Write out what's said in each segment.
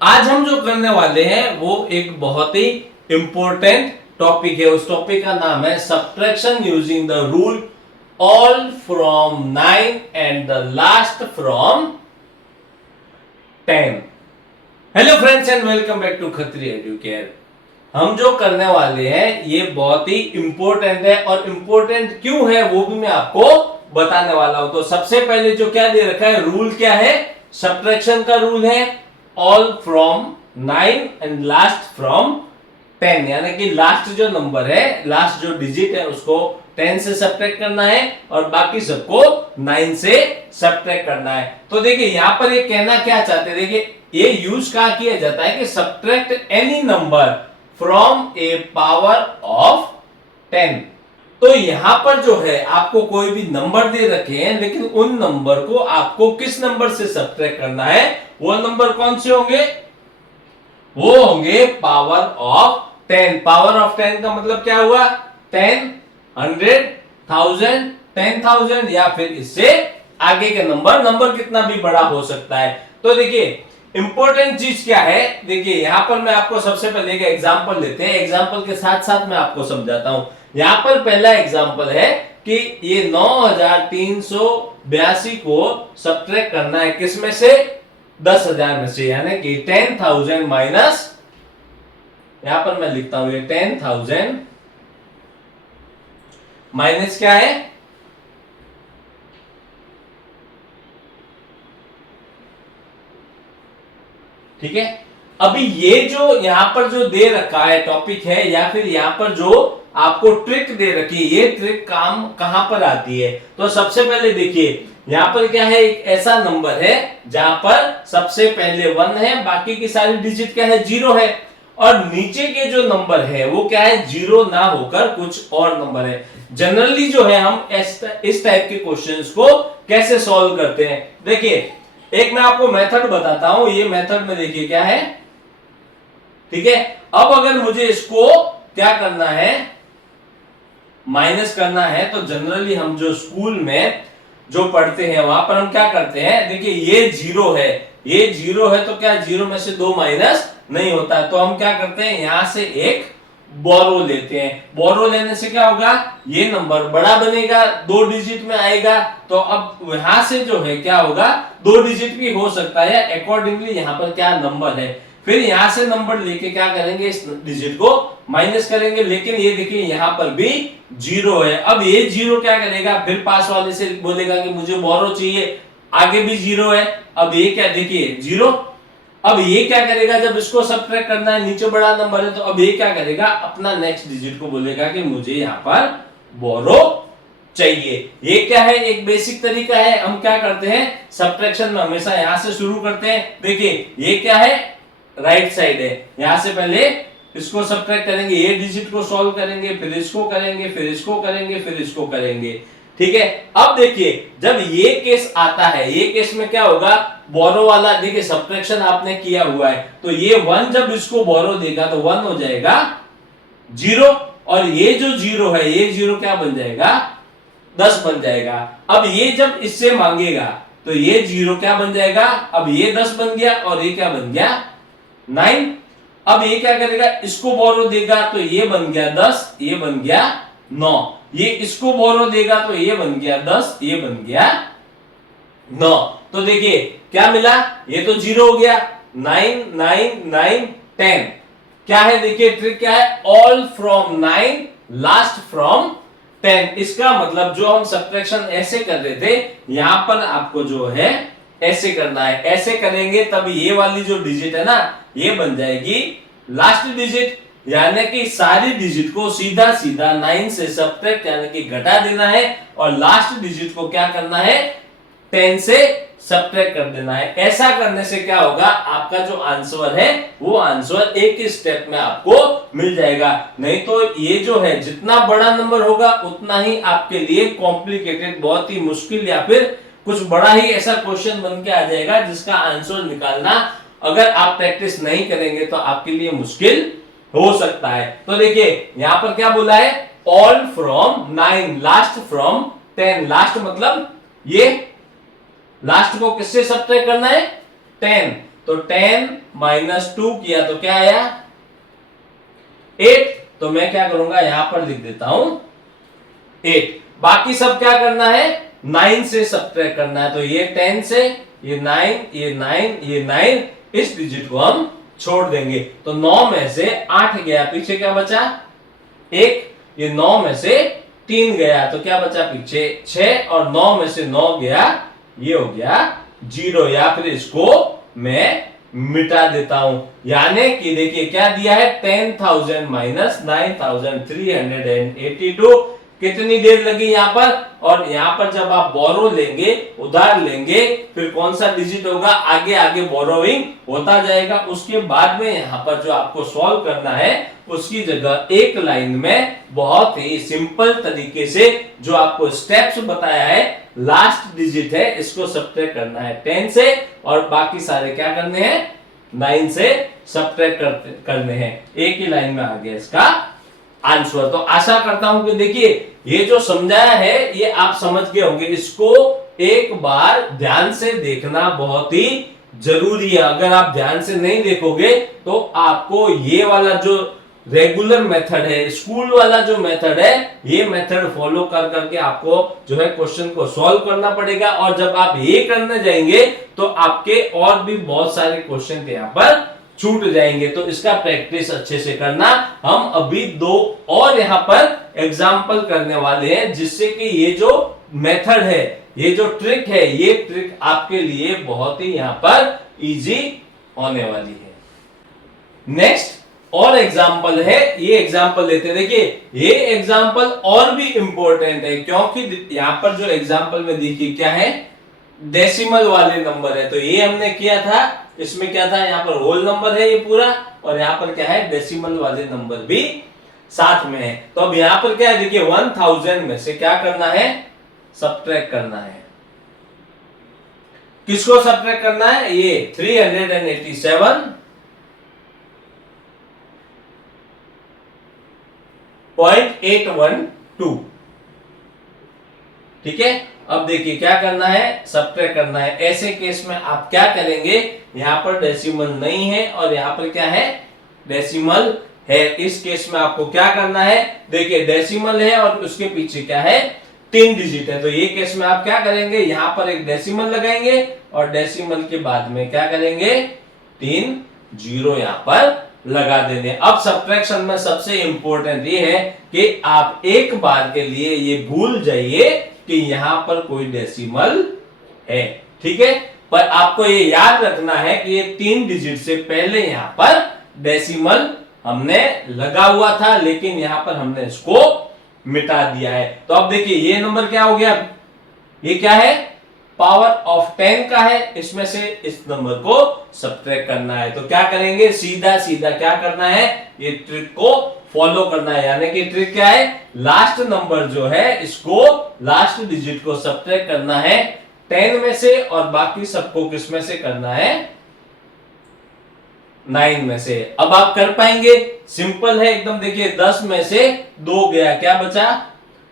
आज हम जो करने वाले हैं वो एक बहुत ही इंपॉर्टेंट टॉपिक है। उस टॉपिक का नाम है subtraction using the rule all from 9 and the last from 10। Hello friends and welcome back to Khatri Educare. हम जो करने वाले हैं ये बहुत ही इंपॉर्टेंट है, और इंपॉर्टेंट क्यों है वो भी मैं आपको बताने वाला हूं। तो सबसे पहले जो क्या दे रखा है, रूल क्या है, सब्ट्रैक्शन का रूल है all from 9 and last from 10, यानी कि लास्ट जो नंबर है, लास्ट जो डिजिट है उसको 10 से सब्ट्रैक्ट करना है और बाकी सबको 9 से सब्ट्रैक्ट करना है। तो देखिए यहां पर ये कहना क्या चाहते हैं, देखिए ये यूज कहां किया जाता है कि subtract any number from A power of 10। तो यहां पर जो है आपको कोई भी नंबर दे रखे हैं, लेकिन उन नंबर को आपको किस नंबर से सब्ट्रैक्ट करना है, वो नंबर कौन से होंगे, वो होंगे पावर ऑफ 10। पावर ऑफ 10 का मतलब क्या हुआ, 10, 100, 1000, 10,000 या फिर इससे आगे के नंबर कितना भी बड़ा हो सकता है। तो देखिए इंपॉर्टेंट चीज क्या है, देखिए यहां पर मैं आपको सबसे पहले एक एग्जांपल लेते हैं, एग्जांपल के साथ साथ मैं आपको समझाता हूं। यहां पर पहला एग्जांपल है कि ये 9382 को सब्ट्रैक्ट करना है किस में से, 10,000 में से, यानी कि 10,000 माइनस, यहां पर मैं लिखता हूं ये 10,000 माइनस क्या है, ठीक है। अभी ये जो यहां पर जो दे रखा है टॉपिक है, या फिर यहां पर जो आपको ट्रिक दे रखी है, ये ट्रिक काम कहां पर आती है। तो सबसे पहले देखिए यहां पर क्या है, एक ऐसा नंबर है जहां पर सबसे पहले 1 है, बाकी की सारी डिजिट क्या है, 0 है, और नीचे के जो नंबर है वो क्या है, 0 ना होकर कुछ और नंबर है। जनरली जो है हम इस टाइप के क्वेश्चंस को कैसे सॉल्व करते हैं, देखिए एक मैं आपको मेथड बताता हूं। ये मेथड में देखिए क्या है, ठीक है। अब अगर मुझे इसको क्या करना है, माइनस करना है, तो जनरली हम जो स्कूल में जो पढ़ते हैं वहां पर हम क्या करते हैं, देखिए ये 0 है, ये 0 है, तो क्या 0 में से 2 माइनस नहीं होता है, तो हम क्या करते हैं, यहां से एक बोरो लेते हैं। बोरो लेने से क्या होगा, ये नंबर बड़ा बनेगा, 2 डिजिट में आएगा, तो अब यहां से जो है क्या होगा, 2 डिजिट भी हो सकता है, अकॉर्डिंगली यहां पर क्या नंबर है, फिर यहां से नंबर लेके क्या करेंगे, इस डिजिट को माइनस करेंगे। लेकिन ये देखिए यहां पर भी 0 है, अब ये 0 क्या करेगा, फिर पास वाले से बोलेगा कि मुझे बोरो चाहिए, आगे भी 0 है, अब ये क्या, देखिए 0, अब ये क्या करेगा, जब इसको सब्ट्रैक्ट करना है, नीचे बड़ा नंबर है, तो अब ये क्या करेगा, अपना नेक्स्ट डिजिट को बोलेगा कि मुझे यहां पर बोरो चाहिए। ये क्या है, एक बेसिक तरीका है। हम क्या करते हैं सब्ट्रैक्शन में, हमेशा यहां से शुरू करते हैं। देखिए ये क्या है, राइट साइड है, यहां से पहले इसको सब्ट्रैक्ट करेंगे, ये डिजिट को सॉल्व करेंगे, फिर इसको करेंगे, फिर इसको करेंगे, फिर इसको करेंगे, ठीक है। अब देखिए जब ये केस आता है, ये केस में क्या होगा, बोरो वाला, देखिए सब्ट्रैक्शन आपने किया हुआ है, तो ये 1 जब इसको बोरो देगा तो 1 हो जाएगा 0, और ये जो 0 है, ये 0 क्या बन जाएगा, 10 बन जाएगा। अब ये जब इससे मांगेगा तो ये 0 क्या बन जाएगा, अब ये 10 बन गया, और ये क्या बन गया, 9। अब ये क्या करेगा, इसको बोरो देगा तो ये बन गया 10, ये बन गया 9, ये इसको बोरो देगा तो ये बन गया 10, ये बन गया 9। तो देखिए क्या मिला, ये तो 0 हो गया, 9 9 9 10 क्या है, देखिए ट्रिक क्या है, ऑल फ्रॉम 9 लास्ट फ्रॉम 10। इसका मतलब जो हम सब्ट्रैक्शन ऐसे कर रहे थे, यहां पर आपको जो है ऐसे करना है, ऐसे करेंगे तब ये वाली जो डिजिट है ना, ये बन जाएगी लास्ट डिजिट, यानी कि सारी डिजिट को सीधा सीधा 9 से सब्ट्रैक्ट यानी कि घटा देना है, और लास्ट डिजिट को क्या करना है, 10 से सब्ट्रैक्ट कर देना है। ऐसा करने से क्या होगा, आपका जो आंसर है वो आंसर एक ही स्टेप में आपको मिल जाएगा। नहीं तो ये जो है जितना बड़ा नंबर होगा उतना ही आपके लिए कॉम्प्लिकेटेड, बहुत ही मुश्किल, या फिर कुछ बड़ा ही ऐसा क्वेश्चन बन के आ जाएगा जिसका आंसर निकालना अगर आप प्रैक्टिस नहीं करेंगे तो आपके लिए मुश्किल हो सकता है। तो देखिए यहां पर क्या बोला है, all from 9 last from 10। Last मतलब ये लास्ट को किससे सब्ट्रैक्ट करना है, 10। तो 10 माइनस 2 किया तो क्या आया 8। तो मैं क्या करूंगा यहां पर लिख देता हूं 8। बाकी सब क्या करना है 9 से सब्ट्रैक्ट करना है। तो ये 10 से ये 9 ये 9 ये 9 इस डिजिट को हम छोड़ देंगे। तो 9 में से 8 गया, पीछे क्या बचा 1। ये 9 में से 3 गया तो क्या बचा पीछे 6 और 9 में से 9 गया ये हो गया 0, या फिर इसको मैं मिटा देता हूं। यानी कि देखिए क्या दिया है 10,000 माइनस 9,382। कितनी देर लगी यहां पर, और यहां पर जब आप बोरो लेंगे उधार लेंगे फिर कौन सा डिजिट होगा आगे आगे बोरोइंग होता जाएगा। उसके बाद में यहां पर जो आपको सॉल्व करना है उसकी जगह एक लाइन में बहुत ही सिंपल तरीके से जो आपको स्टेप्स बताया है लास्ट डिजिट है इसको सब्ट्रैक्ट करना है 10 से, और बाकी सारे क्या करने हैं 9 से सब्ट्रैक्ट करने हैं। एक ही लाइन में आ गया इसका आंसर। तो आशा करता हूं कि देखिए ये जो समझाया है ये आप समझ गए होंगे। इसको एक बार ध्यान से देखना बहुत ही जरूरी है। अगर आप ध्यान से नहीं देखोगे तो आपको ये वाला जो रेगुलर मेथड है, स्कूल वाला जो मेथड है, ये मेथड फॉलो कर करके आपको जो है क्वेश्चन को सॉल्व करना पड़ेगा। और जब आप ये करने जाएंगे तो आपके और भी बहुत सारे क्वेश्चन यहाँ पर छूट जाएंगे। तो इसका प्रैक्टिस अच्छे से करना। हम अभी 2 और यहाँ पर एग्जाम्पल करने वाले हैं जिससे कि ये जो मेथड है, ये जो ट्रिक है, ये ट्रिक आपके लिए बहुत ही यहाँ पर इजी होने वाली है। नेक्स्ट और एग्जाम्पल है, ये एग्जाम्पल लेते हैं। देखिए ये एग्जाम्पल और भी इंपॉर्टेंट है क्योंकि यहां पर जो एग्जाम्पल में देखिए क्या है डेसिमल वाले नंबर है। तो ये हमने किया था, इसमें क्या था यहाँ पर होल नंबर है ये पूरा, और यहाँ पर क्या है डेसिमल वाले नंबर भी साथ में है। तो अब यहाँ पर क्या है देखिए 1000 में से क्या करना है सब्ट्रैक्ट करना है। किसको सब्ट्रैक्ट करना है ये 387.812। ठीक है, अब देखिए क्या करना है सब्ट्रैक्ट करना है। ऐसे केस में आप क्या करेंगे, यहां पर डेसिमल नहीं है और यहां पर क्या है डेसिमल है। इस केस में आपको क्या करना है, देखिए डेसिमल है और उसके पीछे क्या है 3 डिजिट है। तो ये केस में आप क्या करेंगे, यहां पर एक डेसिमल लगाएंगे और डेसिमल के बाद में क्या करेंगे 3 जीरो यहां पर लगा देंगे। अब सब्ट्रैक्शन में सबसे इंपॉर्टेंट ये है कि आप एक बार के लिए ये भूल जाइए कि यहां पर कोई डेसिमल है। ठीक है, पर आपको ये याद रखना है कि ये 3 डिजिट से पहले यहां पर डेसिमल हमने लगा हुआ था, लेकिन यहां पर हमने इसको मिटा दिया है। तो अब देखिए ये नंबर क्या हो गया, ये क्या है पावर ऑफ 10 का है, इसमें से इस नंबर को सब्ट्रैक्ट करना है। तो क्या करेंगे सीधा सीधा क्या करना है, ये ट्रिक को फॉलो करना है। यानी कि ट्रिक क्या है, लास्ट नंबर जो है इसको लास्ट डिजिट को सब्ट्रैक्ट करना है 10 में से, और बाकी सबको किस में से करना है 9 में से। अब आप कर पाएंगे, सिंपल है एकदम। देखिए 10 में से 2 गया, क्या बचा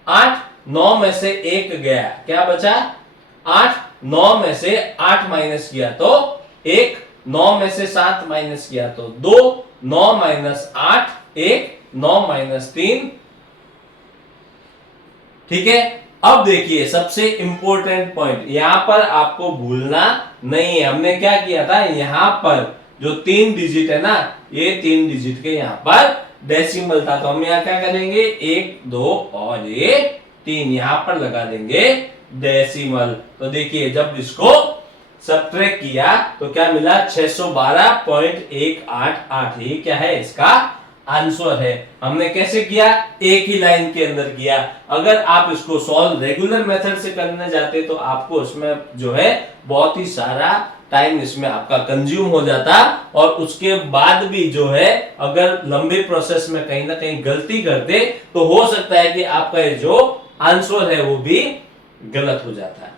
8। 9 में से 1 गया, क्या बचा 8। 9 में से 8 माइनस किया तो 1। 9 में से 7 माइनस किया तो 2। 9 माइनस 8 1। 9 माइनस 3। ठीक है, अब देखिए सबसे इंपॉर्टेंट पॉइंट यहां पर आपको भूलना नहीं है। हमने क्या किया था, यहां पर जो 3 डिजिट है ना, ये 3 डिजिट के यहां पर डेसिमल था। तो हम यहां क्या करेंगे 1 2 और ये 3 यहां पर लगा देंगे डेसिमल। तो देखिए जब इसको सब्ट्रैक्ट किया तो क्या मिला 612.188। ये क्या है इसका आंसर है। हमने कैसे किया, एक ही लाइन के अंदर किया। अगर आप इसको सॉल्व रेगुलर मेथड से करने जाते तो आपको इसमें जो है बहुत ही सारा टाइम इसमें आपका कंज्यूम हो जाता, और उसके बाद भी जो है अगर लंबे प्रोसेस में कहीं ना कहीं गलती करते तो हो सकता है कि आपका ये जो आंसर है वो भी गलत हो जाता है।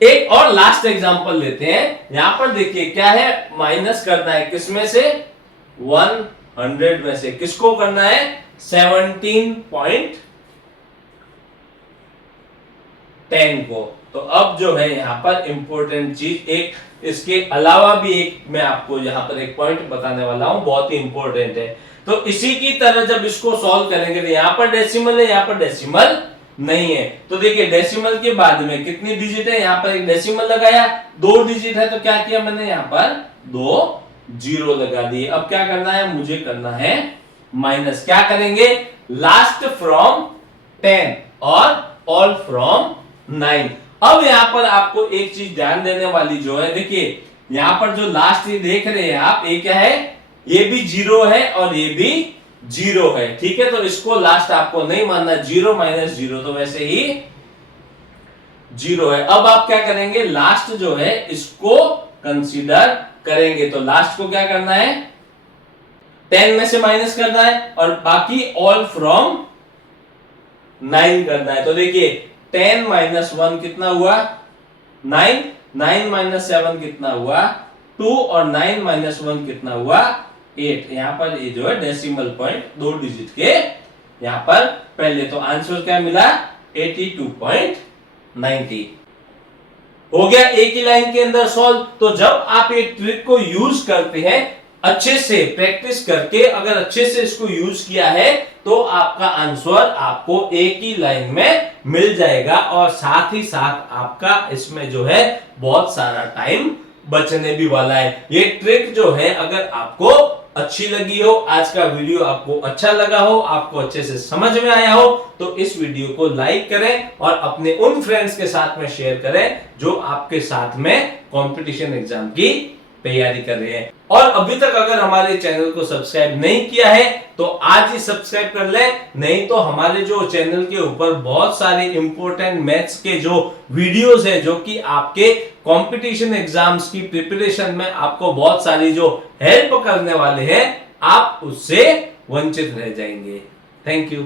एक और लास्ट एग्जांपल लेते हैं। यहां पर देखिए क्या है, माइनस करना है किसमें से 100 में से। किसको करना है 17.10 को। तो अब जो है यहां पर इंपॉर्टेंट चीज एक इसके अलावा भी एक मैं आपको यहाँ पर एक पॉइंट बताने वाला हूं, बहुत ही इंपॉर्टेंट है। तो इसी की तरह जब इसको सॉल्व करेंगे तो यहाँ पर डेसिमल है, यहाँ पर डेसिमल नहीं है। तो देखिए डेसिमल के बाद में कितनी डिजिट है, यहाँ पर एक डेसिमल लगाया, 2 डिजिट है, तो क्या किया मैंने यहाँ पर 2 जीरो लगा दिए। अब क्या करना है, मुझे करना है माइनस। क्या करेंगे, लास्ट फ्रॉम 10 और ऑल फ्रॉम 9। अब यहां पर आपको एक चीज ध्यान देने वाली जो है, देखिए यहां पर जो लास्ट ये देख रहे हैं आप, ये क्या है, ये भी 0 है और ये भी 0 है, ठीक है। तो इसको लास्ट आपको नहीं मानना, 0 माइनस 0 तो वैसे ही 0 है। अब आप क्या करेंगे, लास्ट जो है इसको कंसीडर करेंगे। तो लास्ट को क्या करना है, 10 में से माइनस करना है और बाकी ऑल फ्रॉम 9 करना है। तो देखिए 10 माइनस 1 कितना हुआ, 9, 9 माइनस 7 कितना हुआ, 2 और 9 माइनस 1 कितना हुआ, 8। यहां पर ये जो है डेसिमल पॉइंट 2 डिजिट के यहां पर पहले। तो आंसर क्या मिला, 82.90 हो गया एक ही लाइन के अंदर सॉल्व। तो जब आप ये ट्रिक को यूज करते हैं अच्छे से प्रैक्टिस करके, अगर अच्छे से इसको यूज किया है तो आपका आंसर आपको एक ही लाइन में मिल जाएगा और साथ ही साथ आपका इसमें जो है बहुत सारा टाइम बचने भी वाला है। ये ट्रिक जो है अगर आपको अच्छी लगी हो, आज का वीडियो आपको अच्छा लगा हो, आपको अच्छे से समझ में आया हो, तो इस वीडियो को लाइक करें और अपने उन फ्रेंड्स के साथ में शेयर करें जो आपके साथ में कंपटीशन एग्जाम की तैयारी कर रहे हैं। और अभी तक अगर हमारे चैनल को सब्सक्राइब नहीं किया है तो आज ही सब्सक्राइब कर ले, नहीं तो हमारे जो चैनल के ऊपर बहुत सारे इंपॉर्टेंट मैथ्स के जो वीडियोस हैं जो कि आपके कंपटीशन एग्जाम्स की प्रिपरेशन में आपको बहुत सारी जो हेल्प करने वाले हैं, आप उससे वंचित रह जाएंगे। Thank you.